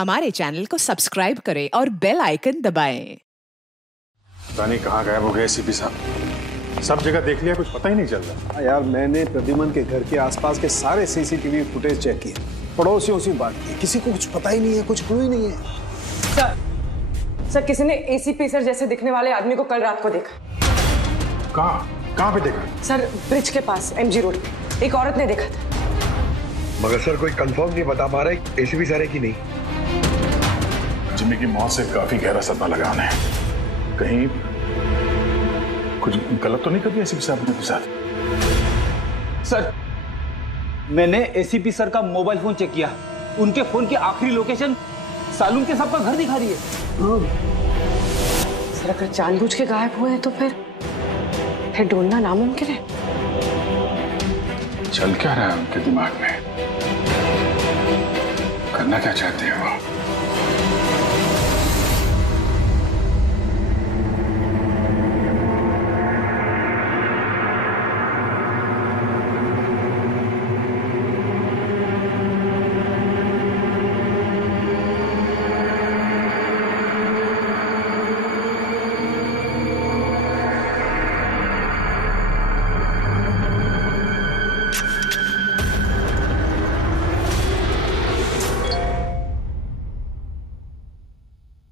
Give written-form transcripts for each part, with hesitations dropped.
हमारे चैनल को सब्सक्राइब करें और बेल आइकन दबाएं। पता नहीं कहाँ गायब हो गए एसीपी साहब। सब जगह देख लिया, कुछ पता ही नहीं चल रहा। यार मैंने प्रद्युमन के घर के आसपास के सारे सीसीटीवी फुटेज चेक किए, पड़ोसियों से बात की, किसी को कुछ पता ही नहीं है, कुछ क्लू ही नहीं है। सर किसी ने एसीपी सर जैसे दिखने वाले आदमी को कल रात को देखा। कहाँ पे देखा? सर ब्रिज के पास एमजी रोड पे एक औरत ने देखा था। मगर सर कोई कंफर्म नहीं बता पा रहे एसीपी सर है कि नहीं। जिम्मी की मौत से काफी गहरा सदमा लगा उन्हें। कहीं कुछ गलत तो नहीं कर दिया एसीपी साहब ने के साथ? सर मैंने एसीपी सर का मोबाइल फोन चेक किया, उनके फोन की आखिरी लोकेशन सालून के साहब का घर दिखा रही है। सर अगर जानबूझ के गायब हुए हैं तो फिर ढूंढना नामुमकिन है। चल क्या रहा है उनके दिमाग में? करना क्या चाहते हैं वो?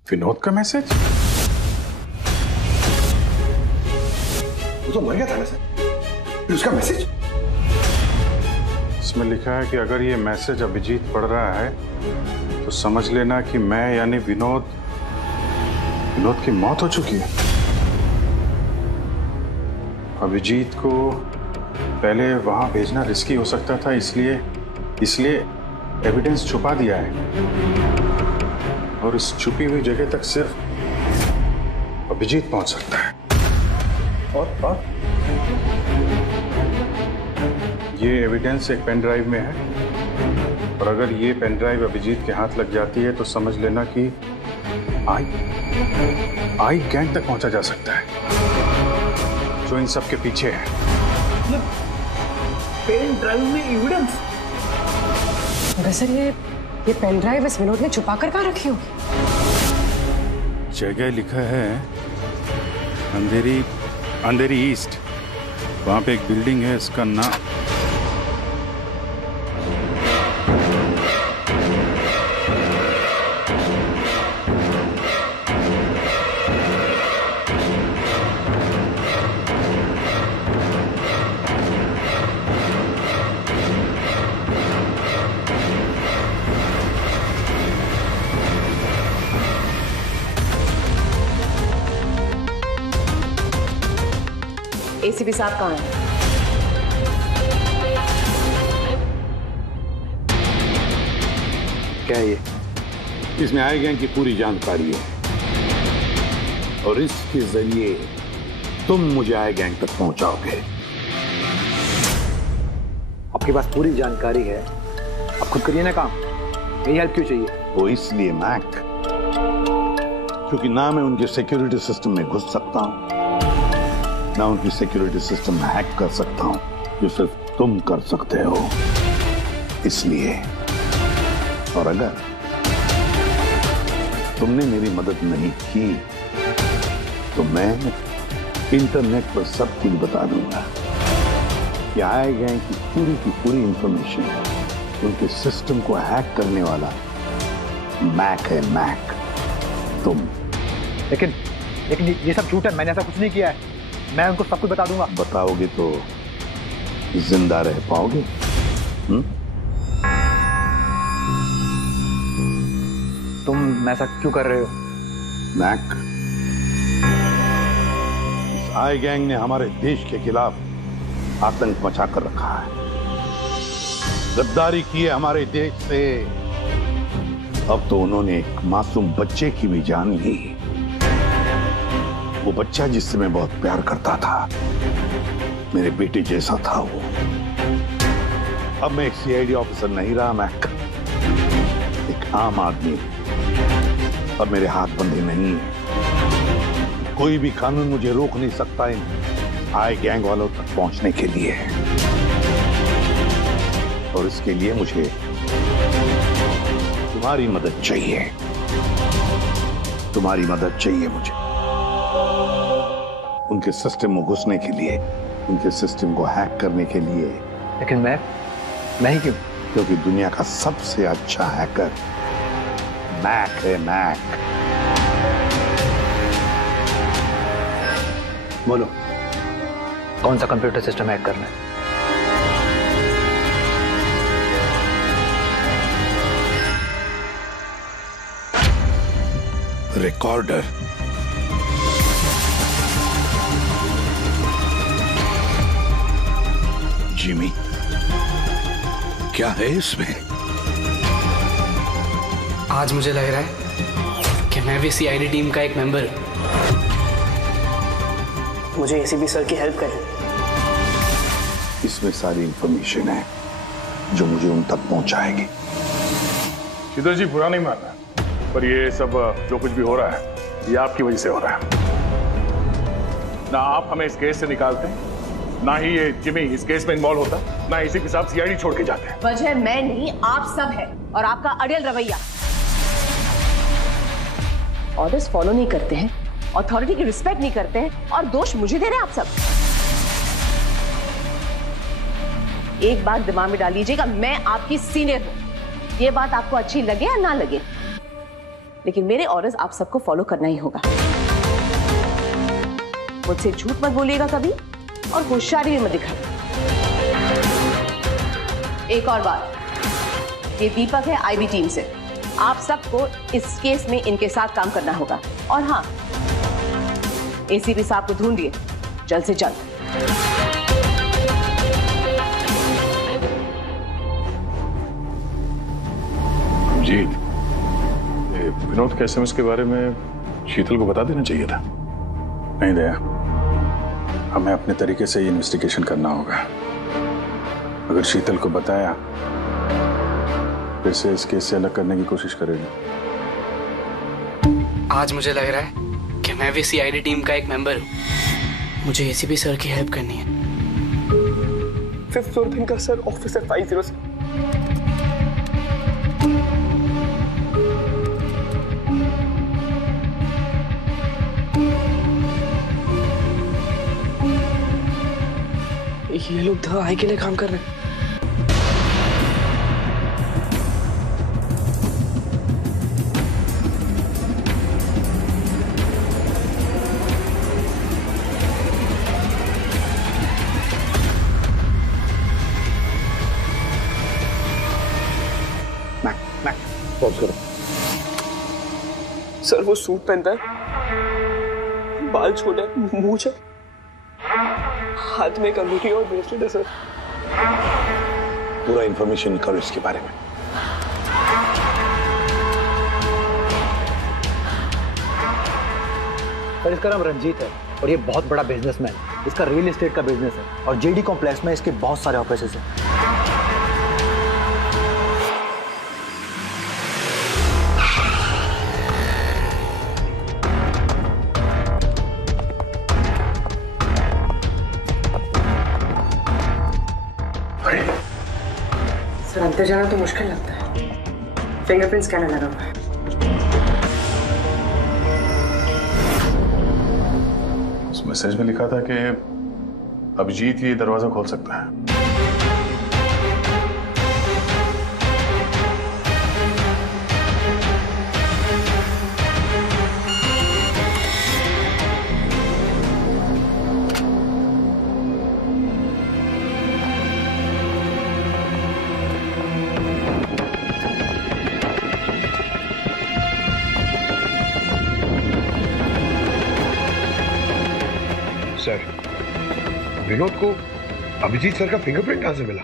विनोद का मैसेज? वो तो मर गया था ना सर, फिर उसका मैसेज? इसमें लिखा है कि अगर ये मैसेज अभिजीत पढ़ रहा है तो समझ लेना कि मैं यानी विनोद की मौत हो चुकी है। अभिजीत को पहले वहां भेजना रिस्की हो सकता था, इसलिए एविडेंस छुपा दिया है और इस छुपी हुई जगह तक सिर्फ अभिजीत पहुंच सकता है। और ये एविडेंस एक पेन ड्राइव में है और अगर ये पेन ड्राइव अभिजीत के हाथ लग जाती है तो समझ लेना कि आई गैंग तक पहुंचा जा सकता है जो इन सब के पीछे है। पेन ड्राइव में एविडेंस? मगर सर ये पेन ड्राइव इस विनोद ने छुपा कर कहाँ रखी होगी? जगह लिखा है अंधेरी ईस्ट। वहां पे एक बिल्डिंग है, इसका नाम एसीपी साहब कहाँ हैं? क्या ये? इसमें आई गैंग की पूरी जानकारी है और इसके जरिए तुम मुझे आई गैंग तक पहुंचाओगे। आपके पास पूरी जानकारी है, आप खुद करिए ना काम, यही हेल्प क्यों चाहिए? वो इसलिए मैक, क्योंकि ना मैं उनके सिक्योरिटी सिस्टम में घुस सकता हूं, ना उनकी सिक्योरिटी सिस्टम हैक कर सकता हूं, जो सिर्फ तुम कर सकते हो। इसलिए और अगर तुमने मेरी मदद नहीं की तो मैं इंटरनेट पर सब कुछ बता दूंगा कि आई गैंग की पूरी इंफॉर्मेशन उनके सिस्टम को हैक करने वाला मैक है, मैक तुम। लेकिन ये सब झूठ है, मैंने ऐसा कुछ नहीं किया है। मैं उनको सब कुछ बता दूंगा। बताओगे तो जिंदा रह पाओगे? तुम ऐसा क्यों कर रहे हो? मैक, इस आई गैंग ने हमारे देश के खिलाफ आतंक मचा कर रखा है, गद्दारी की है हमारे देश से। अब तो उन्होंने एक मासूम बच्चे की भी जान ली, वो बच्चा जिससे मैं बहुत प्यार करता था, मेरे बेटे जैसा था वो। अब मैं एक सीआईडी ऑफिसर नहीं रहा मैक, एक आम आदमी। अब मेरे हाथ बंधे नहीं है, कोई भी कानून मुझे रोक नहीं सकता इन आई गैंग वालों तक पहुंचने के लिए। और इसके लिए मुझे तुम्हारी मदद चाहिए, तुम्हारी मदद चाहिए मुझे उनके सिस्टम में घुसने के लिए, उनके सिस्टम को हैक करने के लिए। लेकिन मैं ही क्यों? क्योंकि दुनिया का सबसे अच्छा हैकर मैक है, मैक। बोलो, कौन सा कंप्यूटर सिस्टम हैक करना है? रिकॉर्डर। जिमी, क्या है इसमें? आज मुझे लग रहा है कि मैं भी सीआईडी टीम का एक मेंबर हूं। मुझे एसीपी सर की हेल्प करनी। इसमें सारी इंफॉर्मेशन है जो मुझे उन तक पहुंचाएगी। शीतल जी, बुरा नहीं मानना, पर ये सब जो कुछ भी हो रहा है ये आपकी वजह से हो रहा है। ना आप हमें इस केस से निकालते, ना ही ये जिमी इस केस में इन्वॉल्व होता, ना एसीपी साहब सीआईडी छोड़ के जाते हैं। वजह मैं नहीं, आप सब है, और आपका अड़ियल रवैया। ऑर्डर्स फॉलो नहीं करते हैं, अथॉरिटी की रिस्पेक्ट नहीं करते हैं, और दोष मुझे दे रहे हैं आप सब। एक बात दिमाग में डाल लीजिएगा, मैं आपकी सीनियर हूं। ये बात आपको अच्छी लगे या ना लगे, लेकिन मेरे ऑर्डर्स आप सबको फॉलो करना ही होगा। मुझसे झूठ मत बोलिएगा कभी, और होशियारी भी मत दिखाइए। एक और बात, ये दीपक है आईबी टीम से, आप सबको इस केस में इनके साथ काम करना होगा। और हाँ, एसीपी साहब को ढूंढिए जल्द से जल्द। जीत, विनोद के एसएमएस के बारे में शीतल को बता देना चाहिए था। नहीं दया, हमें अपने तरीके से ये इन्वेस्टिगेशन करना होगा। अगर शीतल को बताया, फिर से इस केस से अलग करने की कोशिश करेगी। आज मुझे लग रहा है कि मैं भी सीआईडी टीम का एक मेंबर हूं। मुझे एसीपी सर की हेल्प करनी है। 5th फ्लोर दिन का सर, ऑफिसर 50। ये लोग द आई के लिए काम कर रहे हैं। पॉज करो। सर वो सूट पहनता है, बाल छोटा है, मूंछ है, हाथ में कंगूठी और ब्रेसलेट है सर। पूरा इंफॉर्मेशन निकालो इसके बारे में। सर इसका नाम रंजीत है और ये बहुत बड़ा बिजनेसमैन। इसका रियल एस्टेट का बिजनेस है और जेडी कॉम्प्लेक्स में इसके बहुत सारे ऑफिसेज हैं। सर अंदर जाना तो मुश्किल लगता है, फिंगरप्रिंट स्कैनर लगा हुआ है। उस मैसेज में लिखा था कि अभिजीत ये दरवाजा खोल सकता है। सर, विनोद को अभिजीत सर का फिंगरप्रिंट कहां से मिला?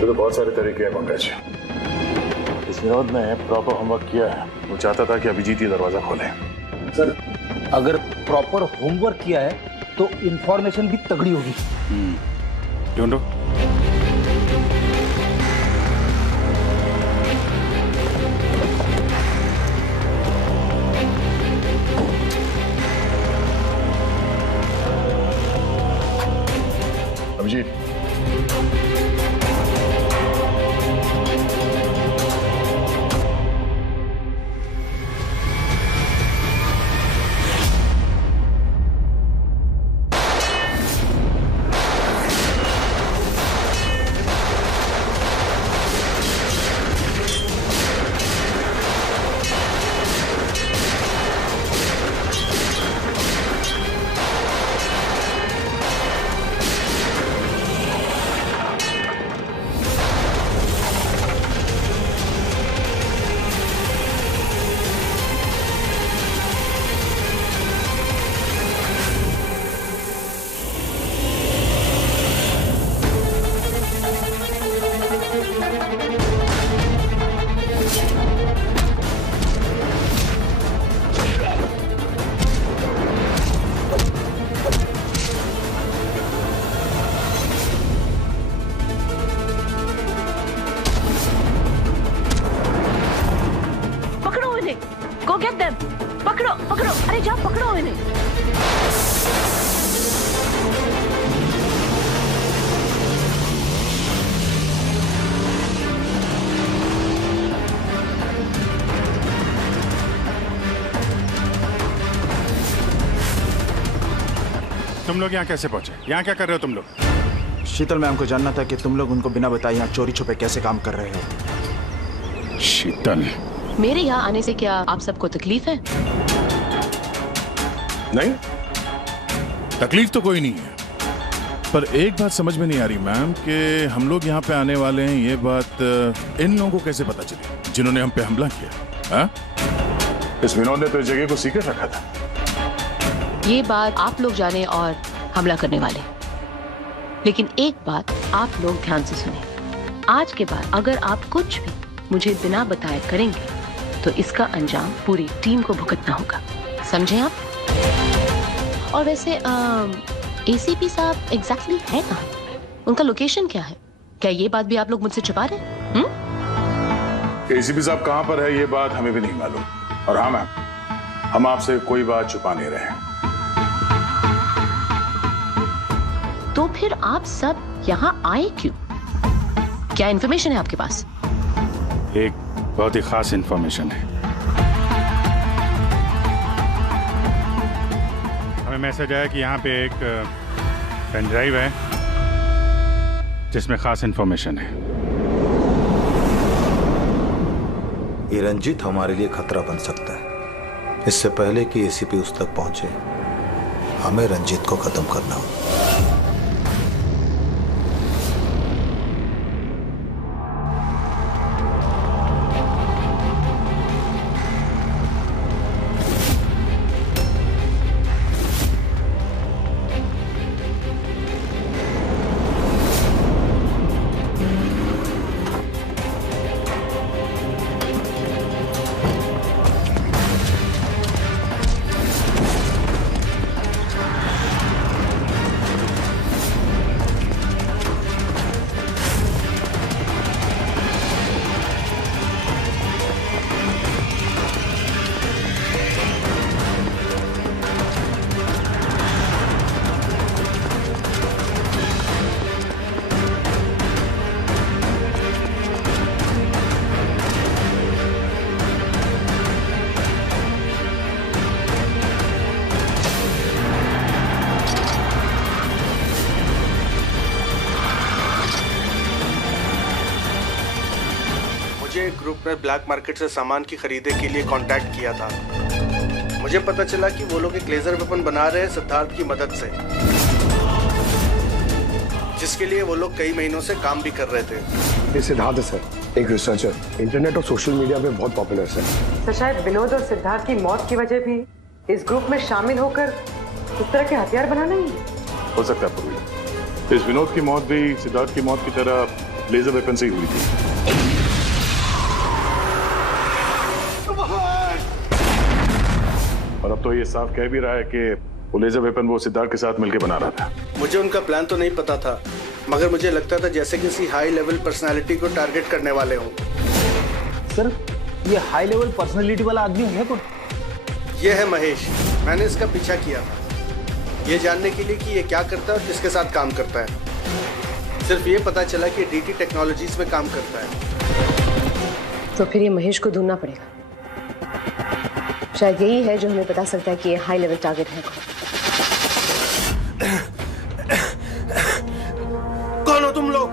तो बहुत सारे तरीके हैं पंकज। इस विनोद ने प्रॉपर होमवर्क किया है। वो चाहता था कि अभिजीत ये दरवाजा खोले। सर अगर प्रॉपर होमवर्क किया है तो इंफॉर्मेशन भी तगड़ी होगी। ढूंढो। Abhijit, get them. पकड़ो पकड़ो, अरे जाओ पकड़ो इन्हें। तुम लोग यहाँ कैसे पहुंचे? यहाँ क्या कर रहे हो तुम लोग? शीतल मैम को जानना था कि तुम लोग उनको बिना बताए यहाँ चोरी छुपे कैसे काम कर रहे हो। शीतल, मेरे यहाँ आने से क्या आप सबको तकलीफ है? नहीं, तकलीफ तो कोई नहीं है, पर एक बात समझ में नहीं आ रही मैम कि हम लोग यहाँ पे आने वाले हैं, ये बात इन लोगों को कैसे पता चली जिन्होंने हम पे हमला किया? हाँ? इस विनोद ने तो इस जगह को सीक्रेट रखा था। ये बात आप लोग जाने और हमला करने वाले, लेकिन एक बात आप लोग ध्यान से सुने। आज के बाद अगर आप कुछ भी मुझे बिना बताए करेंगे तो इसका अंजाम पूरी टीम को भुगतना होगा, समझे आप? और वैसे एसीपी साहब एग्जैक्टली है कहाँ? उनका लोकेशन क्या है? क्या ये बात भी आप लोग मुझसे छुपा रहे हैं? एसीपी साहब कहाँ पर है ये बात हमें भी नहीं मालूम। और हाँ मैम, हम आपसे कोई बात छुपा नहीं रहे हैं। तो फिर आप सब यहाँ आए क्यों? क्या इन्फॉर्मेशन है आपके पास? एक बहुत ही खास इन्फॉर्मेशन है। हमें मैसेज आया कि यहाँ पे एक पेन ड्राइव है जिसमें खास इन्फॉर्मेशन है। ये रंजीत हमारे लिए खतरा बन सकता है। इससे पहले कि एसीपी उस तक पहुंचे, हमें रंजीत को खत्म करना होगा। ग्रुप ने ब्लैक मार्केट से सामान की खरीदे के लिए कांटेक्ट किया था। मुझे पता चला कि वो लोग एक लेजर वेपन बना रहे हैं सिद्धार्थ की मदद से, जिसके लिए वो लोग कई महीनों से काम भी कर रहे थे। ये सिद्धार्थ है सर, एक रिसर्चर, इंटरनेट और सोशल मीडिया पे बहुत पॉपुलर सर। शायद विनोद और सिद्धार्थ की मौत की वजह भी इस ग्रुप में शामिल होकर इस तरह के हथियार बनाना ही हो सकता है पूर्वी। इस विनोद की मौत भी सिद्धार्थ की मौत की तरह लेजर वेपन से ही हुई थी। और अब तो ये साफ कह भी रहा है कि वो लेजर वेपन वो सिद्धार्थ के साथ मिलकर बना रहा था। मुझे उनका प्लान तो नहीं पता था, मगर मुझे लगता था जैसे किसी हाई लेवल पर्सनालिटी को टारगेट करने वाले हों। सर, ये हाई लेवल पर्सनालिटी वाला आदमी है कौन? ये है महेश। मैंने इसका पीछा किया था ये जानने के लिए कि ये क्या करता है और किसके साथ काम करता है। सिर्फ ये पता चला कि डीटी टेक्नोलॉजीज में काम करता है। तो फिर ये महेश को ढूंढना पड़ेगा। शायद यही है जो हमें बता सकता है कि ये हाई लेवल टारगेट है। कौन हो तुम लोग?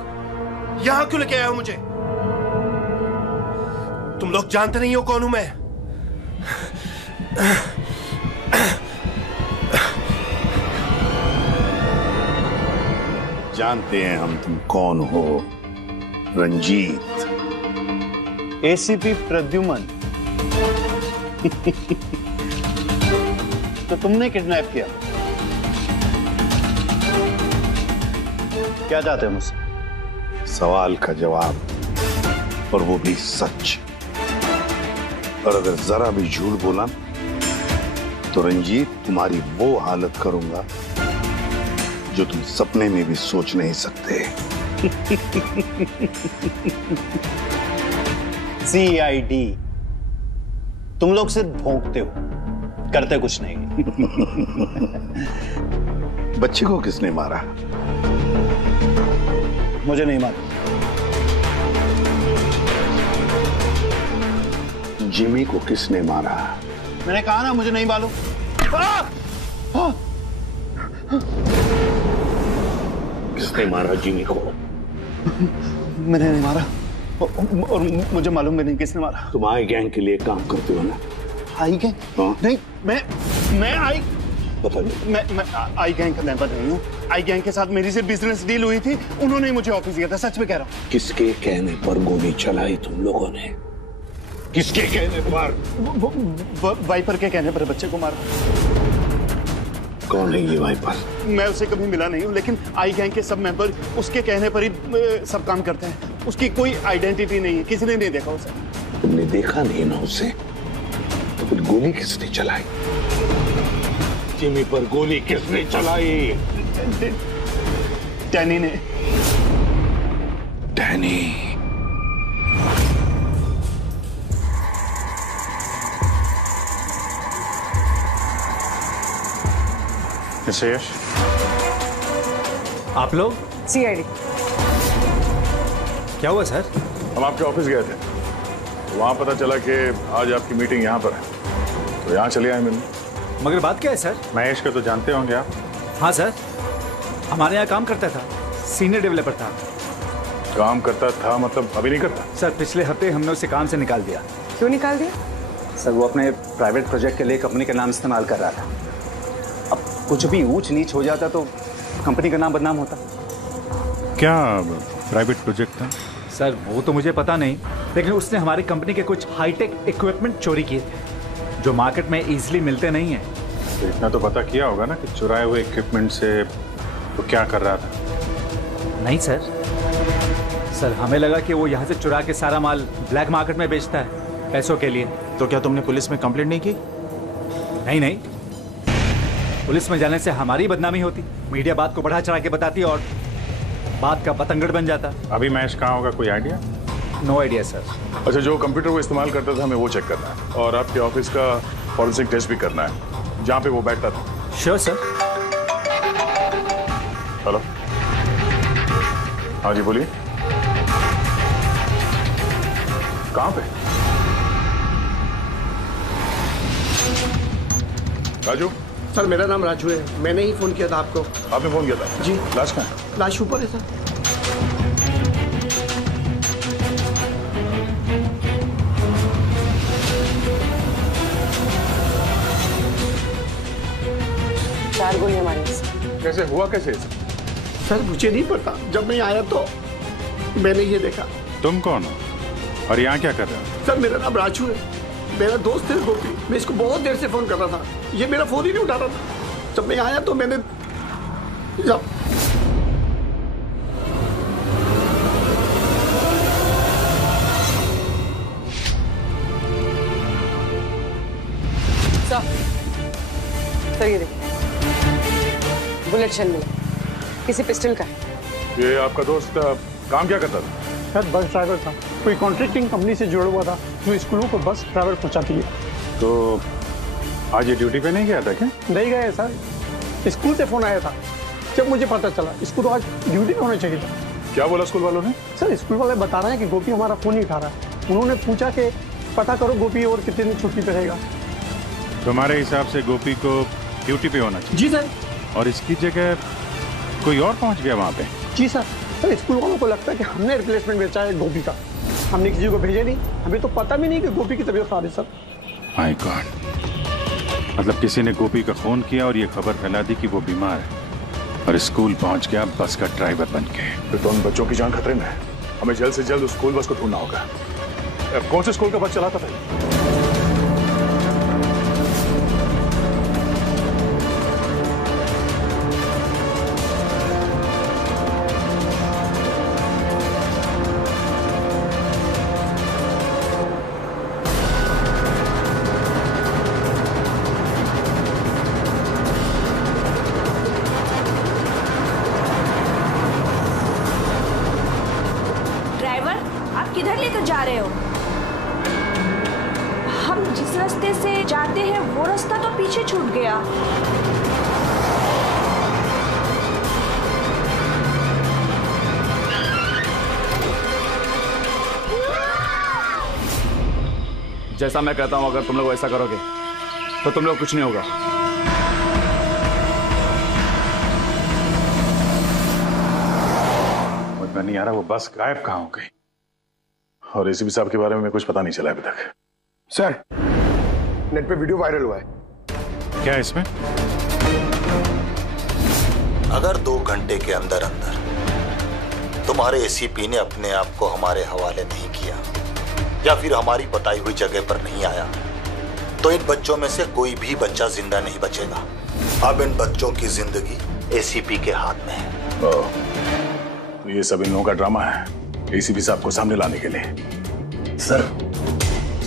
यहां क्यों लेके आए हो मुझे? तुम लोग जानते नहीं हो कौन हूं मैं। जानते हैं हम तुम कौन हो, रंजीत। एसीपी प्रद्युमन। तो तुमने किडनैप किया? क्या चाहते हो मुझसे? सवाल का जवाब, और वो भी सच। और अगर जरा भी झूठ बोला तो रंजीत तुम्हारी वो हालत करूंगा जो तुम सपने में भी सोच नहीं सकते। CID तुम लोग सिर्फ भौंकते हो, करते कुछ नहीं। बच्चे को किसने मारा? मुझे नहीं मालूम। जिमी को किसने मारा? मैंने कहा ना मुझे नहीं मालूम। किसने मारा जिमी को? मैंने नहीं मारा और मुझे मालूम भी नहीं किसने मारा। तुम आई गैंग के लिए काम करते हो ना? आई गैंग? नहीं, मैं आई पता नहीं। मैं आई गैंग का मेंबर नहीं हूँ। आई गैंग के साथ मेरी सिर्फ बिजनेस डील हुई थी, उन्होंने मुझे ऑफिस दिया था, सच में कह रहा हूँ। किसके कहने पर गोली चलाई तुम लोगों ने? किसके कहने पर? वाइपर के कहने पर बच्चे को मारा। कौन है ये वाइपर? मैं उसे कभी मिला नहीं हूँ, लेकिन आई गैंग के सब मेंबर उसके कहने पर ही सब काम करते हैं। उसकी कोई आइडेंटिटी नहीं है, किसी ने नहीं देखा उसे। तुमने देखा नहीं ना उसे, तो फिर गोली किसने चलाई? जिमी पर गोली किसने चलाई? डैनी ने। डैनी? मिस्टर यश, आप लोग? सीआईडी। क्या हुआ सर? हम आपके ऑफिस गए थे, तो वहां पता चला कि आज आपकी मीटिंग यहाँ पर है, तो यहाँ चले आए मिलने। मगर बात क्या है सर? महेश को तो जानते होंगे आप? हाँ सर, हमारे यहाँ काम करता था, सीनियर डेवलपर था। काम करता था मतलब अभी नहीं करता? सर पिछले हफ्ते हमने उसे काम से निकाल दिया। क्यों निकाल दिया? सर वो अपने प्राइवेट प्रोजेक्ट के लिए कंपनी का नाम इस्तेमाल कर रहा था। अब कुछ भी ऊंच नीच हो जाता तो कंपनी का नाम बदनाम होता। क्या प्राइवेट प्रोजेक्ट था? सर वो तो मुझे पता नहीं, लेकिन उसने हमारी कंपनी के कुछ हाईटेक इक्विपमेंट चोरी किए थे, जो मार्केट में इजीली मिलते नहीं हैं। तो इतना तो पता किया होगा ना कि चुराए हुए इक्विपमेंट से वो क्या कर रहा था? नहीं सर, हमें लगा कि वो यहाँ से चुरा के सारा माल ब्लैक मार्केट में बेचता है पैसों के लिए। तो क्या तुमने पुलिस में कंप्लेंट नहीं की? नहीं, पुलिस में जाने से हमारी बदनामी होती, मीडिया बात को बढ़ा चढ़ा के बताती और बात का पतंगड़ बन जाता। अभी महेश कहाँ होगा, कोई आइडिया? No idea sir. अच्छा, जो कंप्यूटर वो इस्तेमाल करता था हमें वो चेक करना है, और आपके ऑफिस का फॉरेंसिक टेस्ट भी करना है जहाँ पे वो बैठता था। Sure sir. हेलो, हाँ जी बोलिए, कहाँ पे? राजू? सर मेरा नाम राजू है, मैंने ही फोन किया था आपको। आपने फोन किया था? जी। लाश कहाँ है? लाश ऊपर है सर। चार गोली हमारे। कैसे हुआ, कैसे? सर मुझे नहीं पता, जब मैं आया तो मैंने ये देखा। तुम कौन हो और यहाँ क्या कर रहे हो? सर मेरा नाम राजू है, मेरा दोस्त है गोपी। मैं इसको बहुत देर से फोन कर रहा था, ये मेरा फोन ही नहीं उठा रहा था। जब मैं आया तो मैंने सर ये देखिए, बुलेट शेल मिला, किसी पिस्टल का है। ये आपका दोस्त काम क्या करता था? सर बस ड्राइवर था, कोई कॉन्ट्रैक्टिंग कंपनी से जुड़ा हुआ था जो स्कूलों को बस ड्राइवर पहुंचाती है। तो आज ये ड्यूटी पे नहीं गया था क्या? नहीं गए सर, स्कूल से फोन आया था, जब मुझे पता चला इसको तो आज ड्यूटी में होना चाहिए था। क्या बोला स्कूल वालों ने? सर स्कूल वाले बता रहे हैं कि गोपी हमारा फोन नहीं उठा रहा है। उन्होंने पूछा कि पता करो गोपी और कितने दिन छुट्टी पे रहेगा। तुम्हारे हिसाब से गोपी को ड्यूटी पे होना चाहिए? जी सर। और इसकी जगह कोई और पहुंच गया वहाँ पे? जी सर। सर स्कूल वालों को लगता है कि हमने रिप्लेसमेंट बेचा है गोपी का, हमने किसी को भेजा नहीं, हमें तो पता भी नहीं कि गोपी की तबीयत खराब है सर। माय गॉड, मतलब किसी ने गोपी का फोन किया और ये खबर फैला दी कि वो बीमार है, और स्कूल पहुंच गया बस का ड्राइवर बन के। तो उन बच्चों की जान खतरे में है, हमें जल्द से जल्द उस स्कूल बस को ढूंढना होगा। कौन से स्कूल का बस चलाता था? किधर लेकर जा रहे हो? हम जिस रास्ते से जाते हैं वो रास्ता तो पीछे छूट गया। जैसा मैं कहता हूं, अगर तुम लोग ऐसा करोगे तो तुम लोग कुछ नहीं होगा। मुझ में नहीं आ रहा वो बस गायब कहाँ हो गई, और एसीपी साहब के बारे में कुछ पता नहीं चला अभी तक। सर, नेट पे वीडियो वायरल हुआ है। क्या है इसमें? अगर 2 घंटे के अंदर अंदर तुम्हारे एसीपी ने अपने आप को हमारे हवाले नहीं किया या फिर हमारी बताई हुई जगह पर नहीं आया, तो इन बच्चों में से कोई भी बच्चा जिंदा नहीं बचेगा। अब इन बच्चों की जिंदगी एसीपी के हाथ में है। तो ये सब इन लोगों का ड्रामा है एसीपी साहब को सामने लाने के लिए। सर,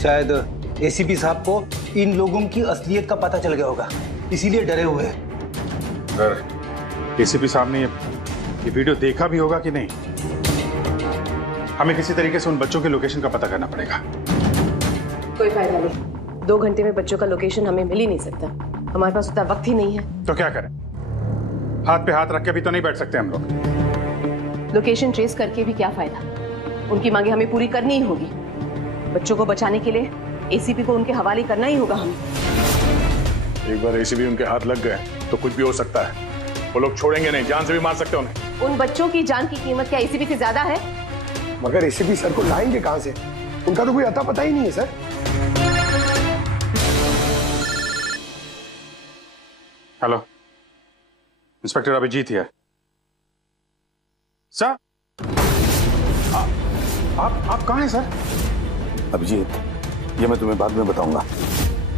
शायद एसीपी साहब को इन लोगों की असलियत का पता चल गया होगा, इसीलिए डरे हुए हैं। सर, एसीपी साहब ने ये वीडियो देखा भी होगा कि नहीं? हमें किसी तरीके से उन बच्चों के लोकेशन का पता करना पड़ेगा। कोई फायदा नहीं, 2 घंटे में बच्चों का लोकेशन हमें मिल ही नहीं सकता। हमारे पास उतना वक्त ही नहीं है। तो क्या करें? हाथ पे हाथ रख के भी तो नहीं बैठ सकते हम लोग। लोकेशन ट्रेस करके भी क्या फायदा? उनकी मांगे हमें पूरी करनी ही होगी। बच्चों को बचाने के लिए एसीपी को उनके हवाले करना ही होगा हमें। एक बार एसीपी उनके हाथ लग गए तो कुछ भी हो सकता है। वो लोग छोड़ेंगे नहीं, जान से भी मार सकते हैं उन्हें। उन बच्चों की जान की कीमत क्या एसीपी से ज्यादा है? मगर एसीपी सर को लाएंगे कहां से? उनका तो कोई अता पता ही नहीं है सर। हेलो, इंस्पेक्टर अभिजीत है। सर, आप कहाँ हैं सर? अभिजीत, ये मैं तुम्हें बाद में बताऊंगा,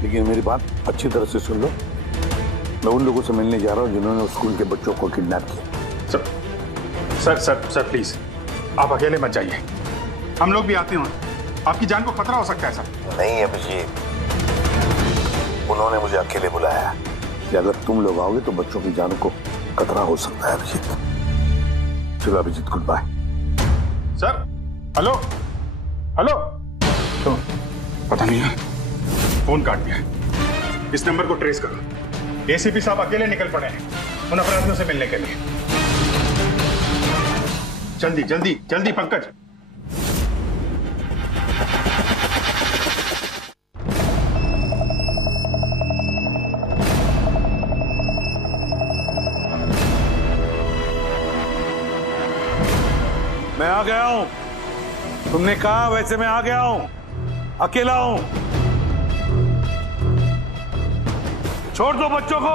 लेकिन मेरी बात अच्छी तरह से सुन लो। मैं उन लोगों से मिलने जा रहा हूँ जिन्होंने स्कूल के बच्चों को किडनैप किया। सर प्लीज, आप अकेले मत जाइए, हम लोग भी आते हैं। आपकी जान को खतरा हो सकता है सर। नहीं अभिजीत, उन्होंने मुझे अकेले बुलाया है कि अगर तुम लोग आओगे तो बच्चों की जान को खतरा हो सकता है। अभिजीत, चलो Abhijit, goodbye. Sir, hello hello, तो पता नहीं है, फोन काट दिया। इस नंबर को ट्रेस करो। एसीपी साहब अकेले निकल पड़े हैं उन अपराधियों से मिलने के लिए। जल्दी जल्दी जल्दी पंकज। मैं आ गया हूं, तुमने कहा वैसे मैं आ गया हूं, अकेला हूं। छोड़ दो बच्चों को।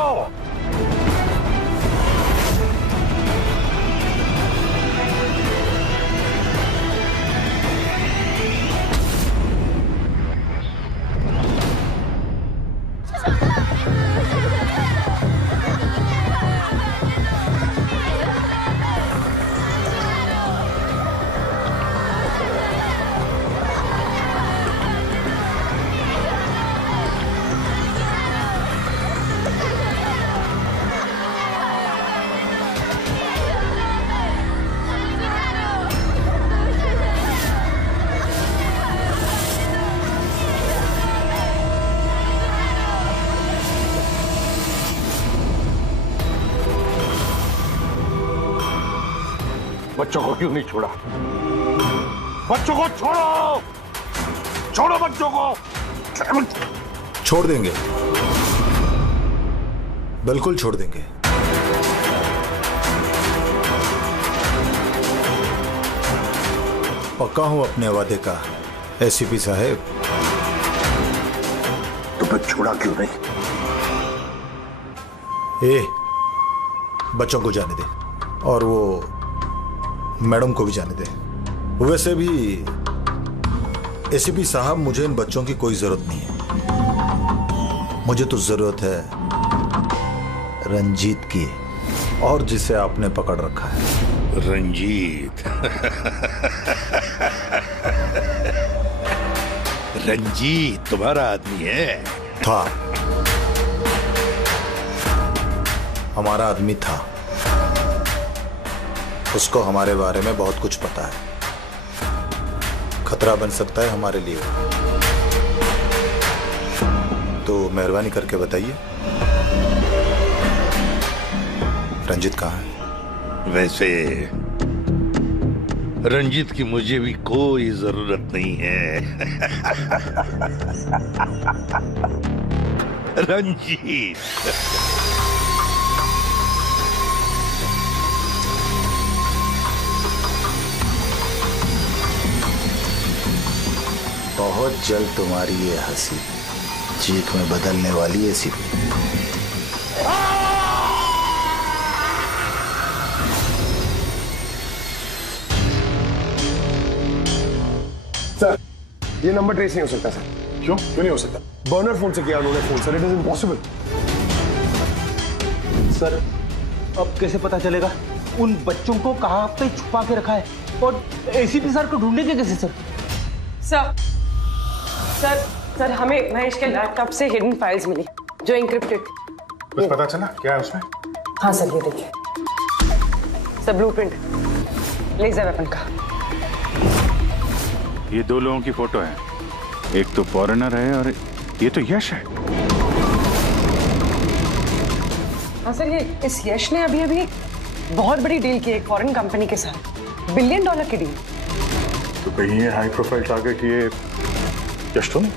बच्चों को क्यों नहीं छोड़ा? बच्चों को छोड़ो, छोड़ो बच्चों को। छोड़ देंगे, बिल्कुल छोड़ देंगे। पक्का हूं अपने वादे का एसीपी साहब। तो फिर छोड़ा क्यों नहीं? बच्चों को जाने दे, और वो मैडम को भी जाने दे। वैसे भी एसीपी साहब, मुझे इन बच्चों की कोई जरूरत नहीं है। मुझे तो जरूरत है रंजीत की, और जिसे आपने पकड़ रखा है। रंजीत? रंजीत तुम्हारा आदमी है? था, हमारा आदमी था। उसको हमारे बारे में बहुत कुछ पता है। खतरा बन सकता है हमारे लिए। तो मेहरबानी करके बताइए रंजीत कहाँ है? वैसे रंजीत की मुझे भी कोई जरूरत नहीं है। रंजीत बहुत जल्द तुम्हारी ये हंसी चीख में बदलने वाली है एसीपी। सर, ये नंबर ट्रेस नहीं हो सकता सर। क्यों नहीं हो सकता? बर्नर फोन से किया उन्होंने phone sir, it is impossible. Sir अब कैसे पता चलेगा उन बच्चों को कहां पे छुपा के रखा है, और एसीपी सर को ढूंढेंगे कैसे सर? सर हमें महेश के लैपटॉप से हिडन फाइल्स मिली जो इंक्रिप्टेड। कुछ पता चला क्या है उसमें? हाँ सर, ये देखिए सर, ब्लूप्रिंट लेजर वेपन का। ये दो लोगों की फोटो है, एक तो फॉरेनर है और ये तो यश है। हाँ सर, ये इस यश ने अभी अभी बहुत बड़ी डील की एक फॉरेन कंपनी के साथ, $1 बिलियन की डील। तो कहीं ये हाई प्रोफाइल टारगेट ये यश तो नहीं?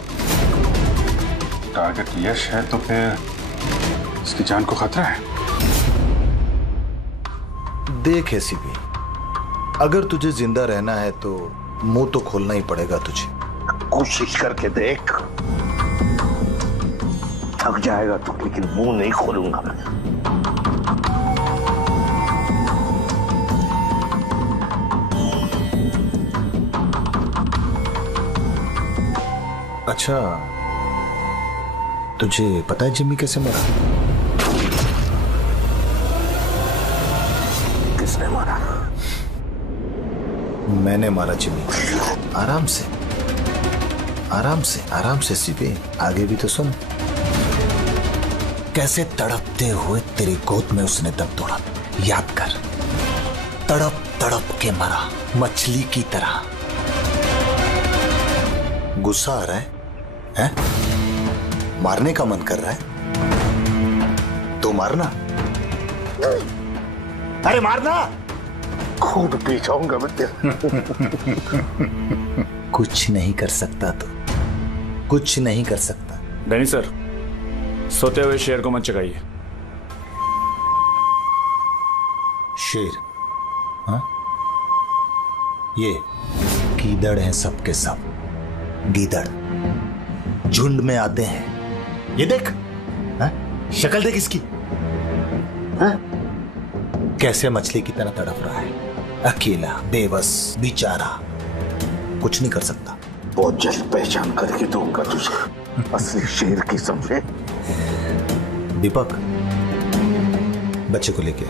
टारगेट यश है तो फिर इसकी जान को खतरा है। देख एसीपी, अगर तुझे जिंदा रहना है तो मुंह तो खोलना ही पड़ेगा तुझे। कोशिश करके देख, थक जाएगा तो, लेकिन मुंह नहीं खोलूंगा मैं। अच्छा, तुझे पता है जिम्मी कैसे मरा? किसने मारा? मैंने मारा जिम्मी। आराम से आराम से आराम से सीपी, आगे भी तो सुन। कैसे तड़पते हुए तेरी गोद में उसने दम तोड़ा, याद कर। तड़प तड़प के मरा, मछली की तरह। गुस्सा आ रहा है? मारने का मन कर रहा है तो मारना। अरे मारना, खूब पी जाऊंगा मैं तेरा। कुछ नहीं कर सकता तो, कुछ नहीं कर सकता। डैनी सर, सोते हुए शेर को मत जगाइए। शेर? हाँ? ये गीदड़ हैं सबके सब, गीदड़ झुंड में आते हैं। ये देख, हाँ? शक्ल देख इसकी, हाँ? कैसे मछली की तरह तड़प रहा है, अकेला, बेबस, बेचारा, कुछ नहीं कर सकता। बहुत जल्द पहचान करके दूंगा तुझे, असली शेर की, समझे? दीपक, बच्चे को लेके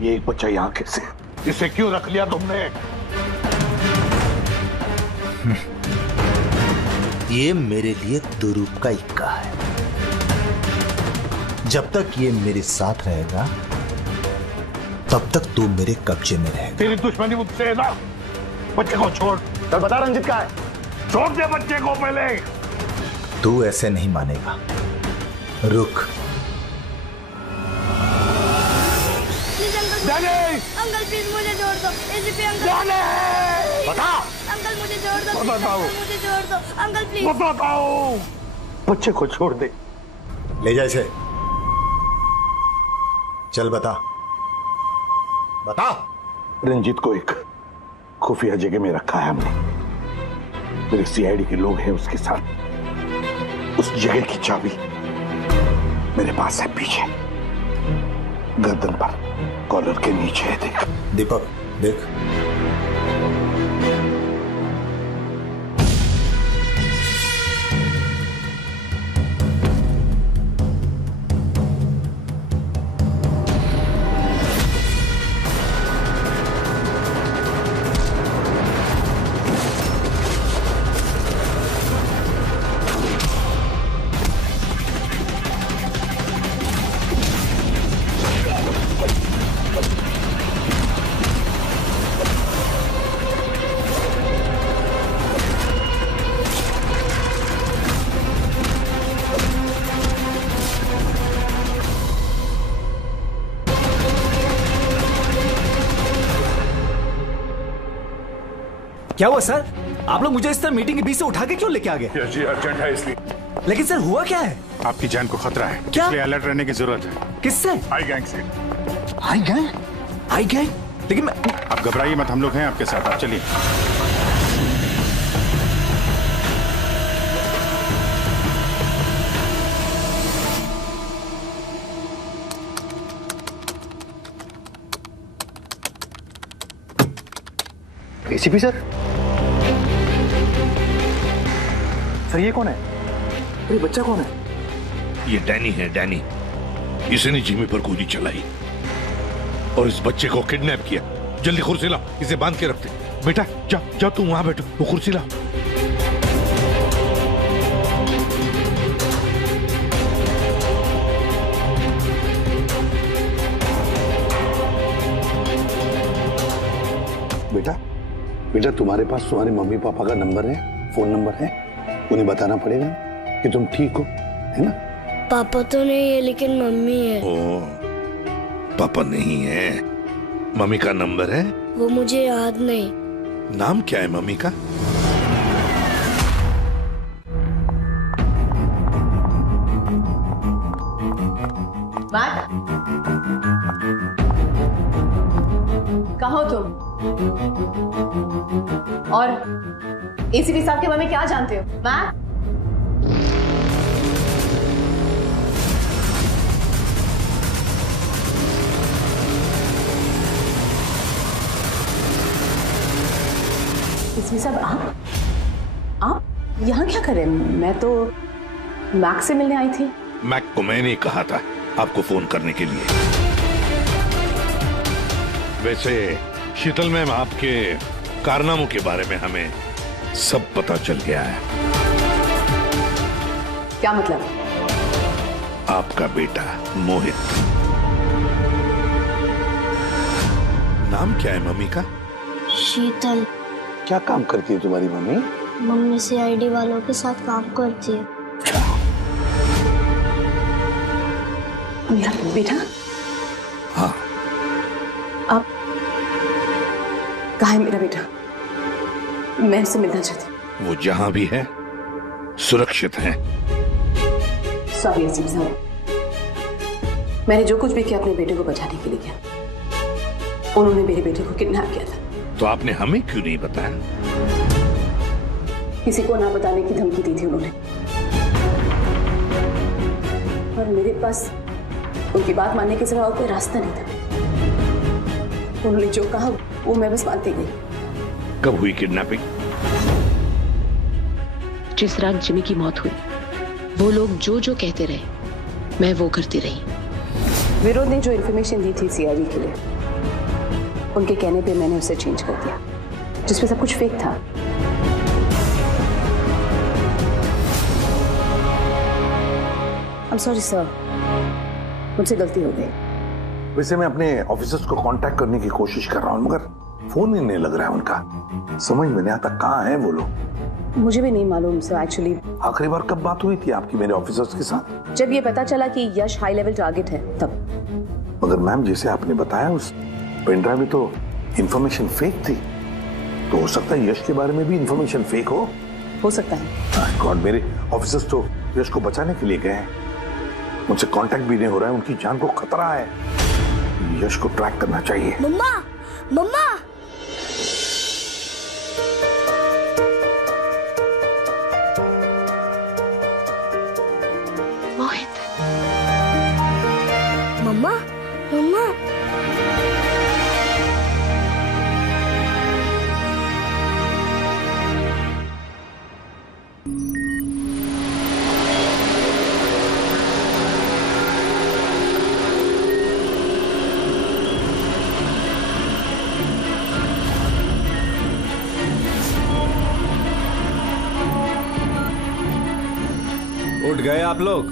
ये एक बच्चा यहाँ कैसे? इसे क्यों रख लिया तुमने? ये मेरे लिए दुरूप का इक्का है। जब तक ये मेरे साथ रहेगा तब तक तू मेरे कब्जे में रहेगा। तेरी दुश्मनी मुझसे है ना? बच्चे को छोड़। सर बता रंजित कहाँ है? छोड़ दे बच्चे को पहले। तू ऐसे नहीं मानेगा, रुक। अंकल प्लीज मुझे छोड़ दो, एसीपी अंकल। बता। अंकल मुझे छोड़ दो, बताओ। मुझे छोड़ दो अंकल प्लीज। बताओ। बच्चे को छोड़ दे। ले जा इसे। चल बता, बता। रंजीत को एक खुफिया जगह में रखा है हमने। मेरे सीआईडी के लोग हैं उसके साथ। उस जगह की चाबी मेरे पास है, पीछे गर्दन पर, कॉलर के नीचे है। देख दीपक, देख। क्या हुआ सर? आप लोग मुझे इस तरह मीटिंग के बीच से उठा के क्यों लेके आ गए? यश जी अर्जेंट है इसलिए। लेकिन सर हुआ क्या है? आपकी जान को खतरा है, क्या? इसलिए अलर्ट रहने की जरूरत है। किससे? आई गैंग से। आई गैंग? आई गैंग? लेकिन मैं... आप घबराइए मत, हम लोग हैं आपके साथ, आप चलिए। ACP sir? सर ये कौन है? अरे बच्चा कौन है? ये डैनी है, डैनी। इसने जिमी पर गोली चलाई और इस बच्चे को किडनैप किया। जल्दी कुर्सी ला, इसे बांध के रखते। बेटा जा जा, तू वहां बैठो, वो कुर्सी ला। बेटा बेटा, तुम्हारे पास तुम्हारे मम्मी पापा का नंबर है, फोन नंबर है? उन्हें बताना पड़ेगा कि तुम ठीक हो, है ना? पापा तो नहीं है लेकिन मम्मी है। ओ, पापा नहीं है, मम्मी का नंबर है? वो मुझे याद नहीं। नाम क्या है मम्मी का? कहाँ हो तुम? और एसीपी साहब के बारे में क्या जानते हो? मैट? एसीपी साहब आप यहाँ क्या कर रहे हैं? मैं तो मैक से मिलने आई थी। मैक को मैंने कहा था आपको फोन करने के लिए। वैसे शीतल मैम, आपके कारनामों के बारे में हमें सब पता चल गया है। क्या मतलब? आपका बेटा मोहित। नाम क्या है मम्मी का? शीतल। क्या काम करती है तुम्हारी मम्मी? मम्मी सीआईडी वालों के साथ काम करती है। मेरा बेटा? हाँ। आप कहाँ है मेरा बेटा? मैं उससे मिलना चाहती हूँ। वो जहां भी है सुरक्षित है। सॉरी एसीपी साहब, मैंने जो कुछ भी किया अपने बेटे को बचाने के लिए किया। उन्होंने मेरे बेटे को किडनैप किया था। तो आपने हमें क्यों नहीं बताया? किसी को ना बताने की धमकी दी थी उन्होंने, और मेरे पास उनकी बात मानने के सिवा और कोई रास्ता नहीं था। उन्होंने जो कहा वो मैं बस मानती गई। कब हुई किडनैपिंग? जिस रात जिमी की मौत हुई, वो लोग जो जो कहते रहे मैं वो करती रही। विरोध ने जो इन्फॉर्मेशन दी थी सीआईडी के लिए, उनके कहने पे मैंने उसे चेंज कर दिया, जिसमें सब कुछ फेक था। I'm sorry sir, मुझसे गलती हो गई। वैसे मैं अपने ऑफिसर्स को कांटेक्ट करने की कोशिश कर रहा हूँ, मगर फोन ही नहीं लग रहा है उनका। समझ में नहीं आता कहाँ हैं वो लोग। मुझे भी नहीं मालूम सर एक्चुअली। आखिरी बार कब बात हुई थी आपकी मेरे ऑफिसर्स के साथ? जब ये पता चला कि यश हाई लेवल टारगेट है तब। मगर मैम, जैसे आपने बताया उस पेन ड्राइव में तो इंफॉर्मेशन फेक थी, तो हो सकता है यश के बारे में भी इंफॉर्मेशन फेक हो सकता है। गॉड, मेरे ऑफिसर्स तो यश को बचाने के लिए गए हैं, उनसे कांटेक्ट भी नहीं हो रहा है, उनकी जान को खतरा है। यश को ट्रैक करना चाहिए। मम्मा, मम्मा। मोहित। मम्मा, मम्मा। उठ गए आप लोग?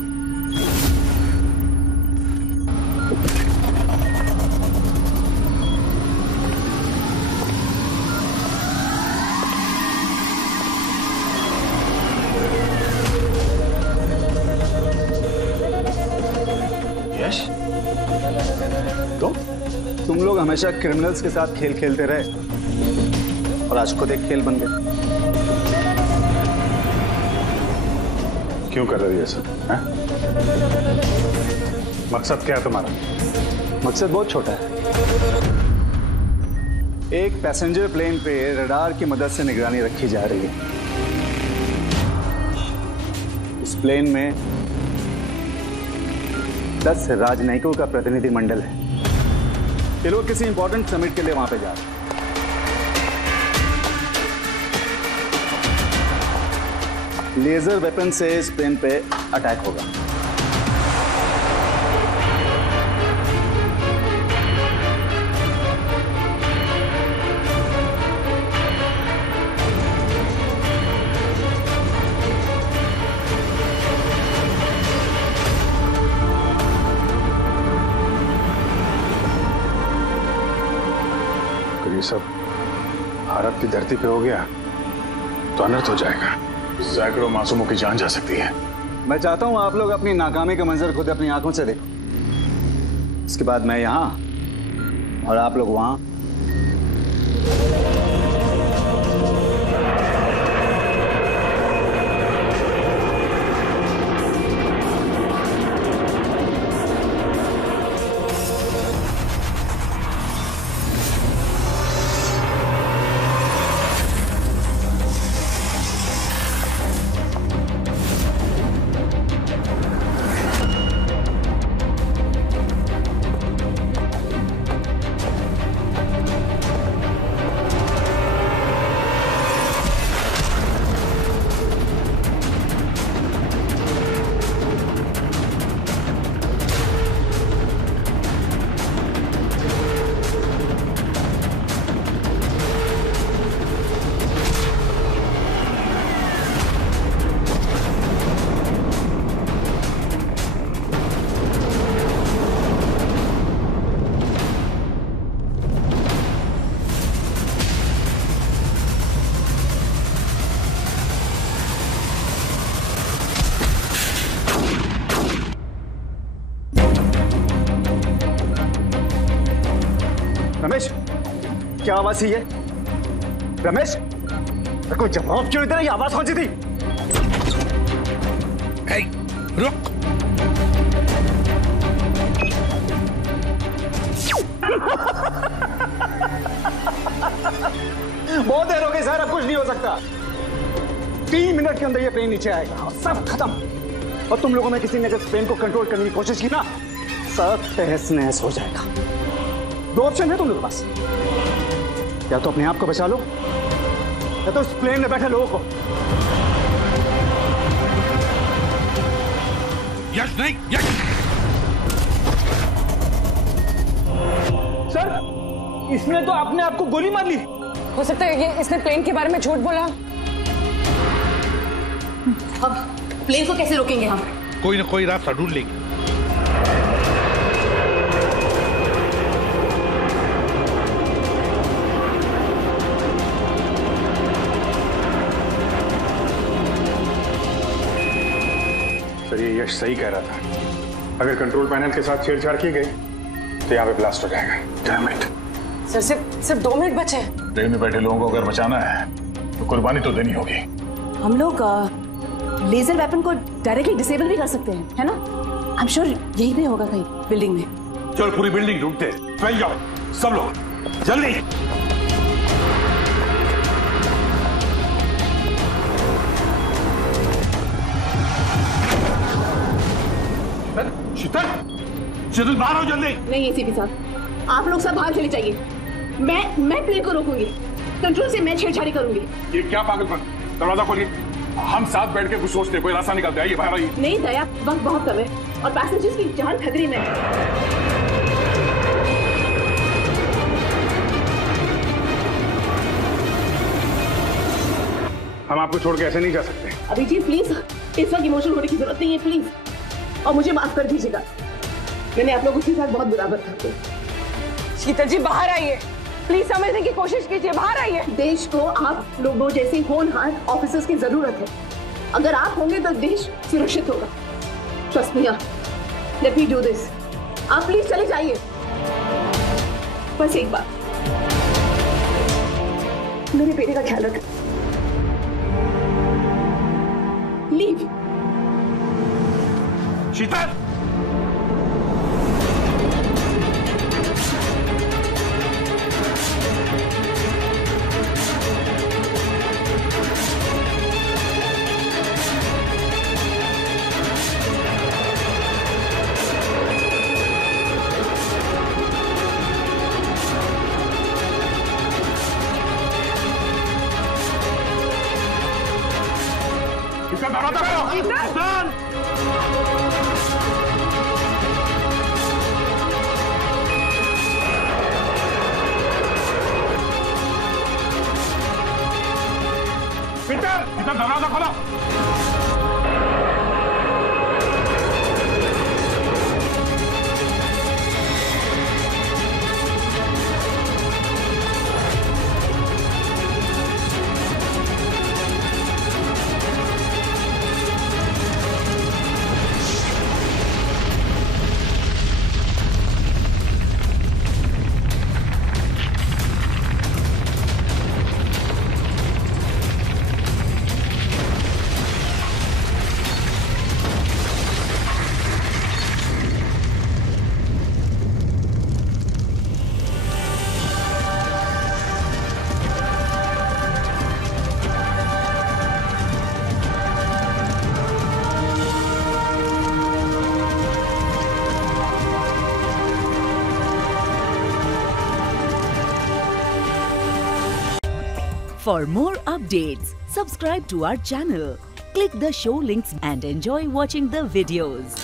यश, तुम लोग हमेशा क्रिमिनल्स के साथ खेल खेलते रहे। और आज खुद एक खेल बन गए। क्यों कर रही है सर? मकसद क्या है तुम्हारा? मकसद बहुत छोटा है। एक पैसेंजर प्लेन पे रडार की मदद से निगरानी रखी जा रही है। इस प्लेन में 10 राजनयिकों का प्रतिनिधिमंडल है। ये लोग किसी इंपॉर्टेंट समिट के लिए वहां पे जा रहे हैं। लेजर वेपन से इस प्लेन पे अटैक होगा। ये सब भारत की धरती पे हो गया तो अनर्थ हो जाएगा। सैकड़ों मासूमों की जान जा सकती है। मैं चाहता हूं आप लोग अपनी नाकामी का मंजर खुद अपनी आंखों से देखो। इसके बाद मैं यहां और आप लोग वहां। रमेश, क्या आवाज थी ये? रमेश, कोई जवाब क्यों इधर? ये आवाज कौन सी थी? रुक। बहुत देर हो गई सर, अब कुछ नहीं हो सकता। 3 मिनट के अंदर ये प्लेन नीचे आएगा और सब खत्म। और तुम लोगों में किसी ने अगर प्लेन को कंट्रोल करने की कोशिश की ना, सब तहस नहस हो जाएगा। 2 ऑप्शन है तुम लोगों के पास, या तो अपने आप को बचा लो या तो उस प्लेन में बैठे लोगों को। यश नहीं, यश। सर, इसने तो अपने आप को गोली मार ली। हो सकता है ये इसने प्लेन के बारे में झूठ बोला। अब प्लेन को कैसे रोकेंगे हम? कोई ना कोई रास्ता ढूंढ लेंगे। सर, ये यश सही कह रहा था। अगर कंट्रोल पैनल के साथ छेड़छाड़ की गई तो यहाँ पे ब्लास्ट हो जाएगा। Damn it. सर, सिर्फ 2 मिनट बचे हैं। ट्रेन में बैठे लोगों को अगर बचाना है तो कुर्बानी तो देनी होगी। हम लोग लेजर वेपन को डायरेक्टली डिसेबल भी कर सकते हैं, है ना? आई एम श्योर यही पे होगा कहीं बिल्डिंग में। चल, पूरी बिल्डिंग ढूंढते। फैल जाओ सब लोग, जल्दी। शीतल, बाहर आओ जल्दी। नहीं एसीपी साहब, आप लोग सब बाहर चले जाइए। मैं प्लेन को रोकूंगी, कंट्रोल से मैं छेड़छाड़ी करूंगी। ये क्या पागलपन? दरवाजा खोलिए। हम साथ बैठ के कुछ सोचते, कोई रास्ता निकलता है। ये बाहर आइए। नहीं दया, वक्त बहुत कम है और पैसेंजर्स की जान खतरे में है। हम आपको छोड़ के ऐसे नहीं जा सकते। अभिजीत प्लीज, इस वक्त इमोशनल होने की जरूरत नहीं है प्लीज, और मुझे माफ कर दीजिएगा। मैंने आप लोगों के साथ बहुत बुरा बर्ताव किया। शीतल जी, बाहर आइए प्लीज, समझने की कोशिश कीजिए। बाहर आइए। देश को आप लोगों जैसे होनहार ऑफिसर्स की जरूरत है। अगर आप होंगे तो देश सुरक्षित होगा। Trust me, let me do this. आप प्लीज चले जाइए। बस एक बार, मेरे बेटे का ख्याल रख। लीव। शीतल, इसका दरवाजा खोलो। पीटर, इधर दरवाजा खोलो। For more updates, subscribe to our channel, click the show links and enjoy watching the videos.